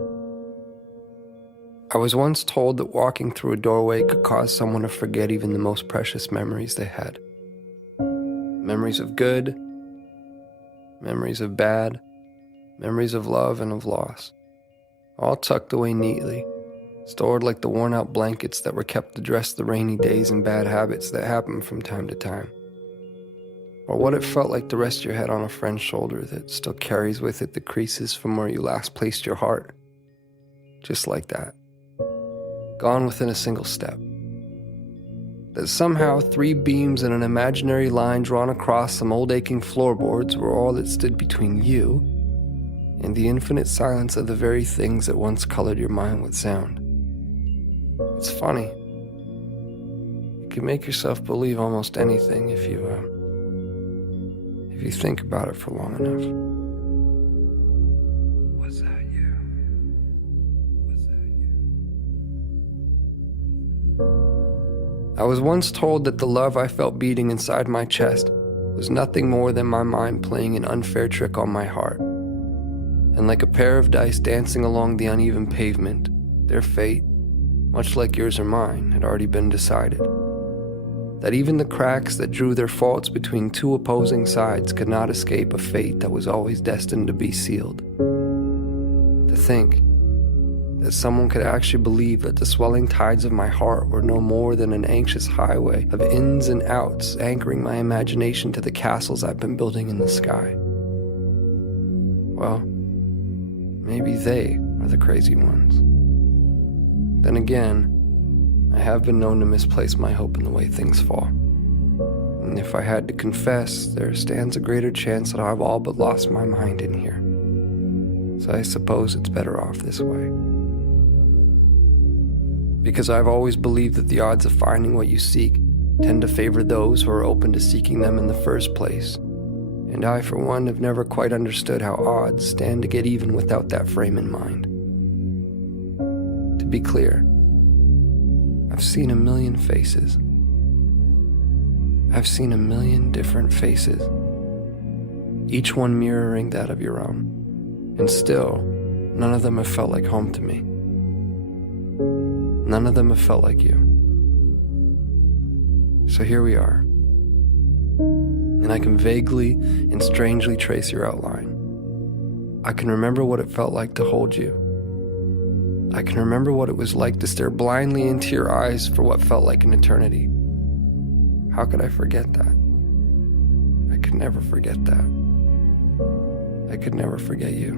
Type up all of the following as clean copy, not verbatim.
I was once told that walking through a doorway could cause someone to forget even the most precious memories they had. Memories of good, memories of bad, memories of love and of loss, all tucked away neatly, stored like the worn-out blankets that were kept to dress the rainy days and bad habits that happen from time to time. Or what it felt like to rest your head on a friend's shoulder that still carries with it the creases from where you last placed your heart. Just like that. Gone within a single step. That somehow 3 beams and an imaginary line drawn across some old aching floorboards were all that stood between you and the infinite silence of the very things that once colored your mind with sound. It's funny. You can make yourself believe almost anything if you think about it for long enough. Was that you? Was that you? I was once told that the love I felt beating inside my chest was nothing more than my mind playing an unfair trick on my heart. And like a pair of dice dancing along the uneven pavement, their fate, much like yours or mine, had already been decided. That even the cracks that drew their faults between 2 opposing sides could not escape a fate that was always destined to be sealed. To think that someone could actually believe that the swelling tides of my heart were no more than an anxious highway of ins and outs anchoring my imagination to the castles I've been building in the sky. Well, maybe they are the crazy ones. Then again, I have been known to misplace my hope in the way things fall. And if I had to confess, there stands a greater chance that I've all but lost my mind in here. So I suppose it's better off this way. Because I've always believed that the odds of finding what you seek tend to favor those who are open to seeking them in the first place. And I, for one, have never quite understood how odds stand to get even without that frame in mind. To be clear, I've seen a million faces. I've seen a million different faces, each one mirroring that of your own. And still, none of them have felt like home to me. None of them have felt like you. So here we are. And I can vaguely and strangely trace your outline. I can remember what it felt like to hold you. I can remember what it was like to stare blindly into your eyes for what felt like an eternity. How could I forget that? I could never forget that. I could never forget you.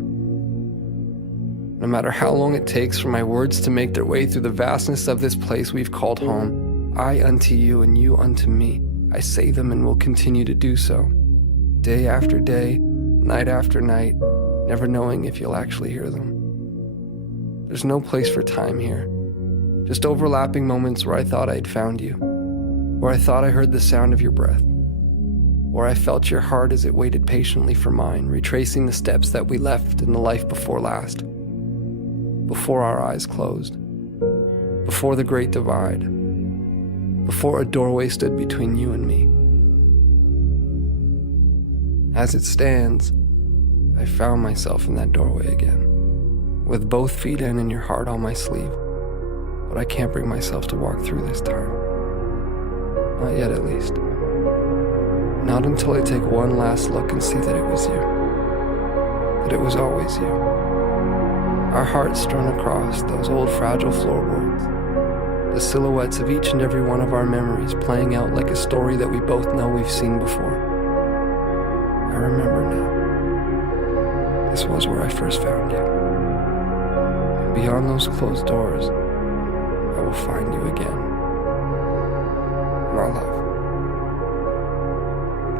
No matter how long it takes for my words to make their way through the vastness of this place we've called home, I unto you and you unto me, I say them and will continue to do so. Day after day, night after night, never knowing if you'll actually hear them. There's no place for time here. Just overlapping moments where I thought I'd found you, where I thought I heard the sound of your breath, where I felt your heart as it waited patiently for mine, retracing the steps that we left in the life before last, before our eyes closed, before the great divide, before a doorway stood between you and me. As it stands, I found myself in that doorway again, with both feet in and your heart on my sleeve. But I can't bring myself to walk through this time. Not yet, at least. Not until I take one last look and see that it was you. That it was always you. Our hearts strewn across those old fragile floorboards. The silhouettes of each and every one of our memories playing out like a story that we both know we've seen before. I remember now. This was where I first found you. And beyond those closed doors, I will find you again. My love,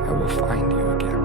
I will find you again.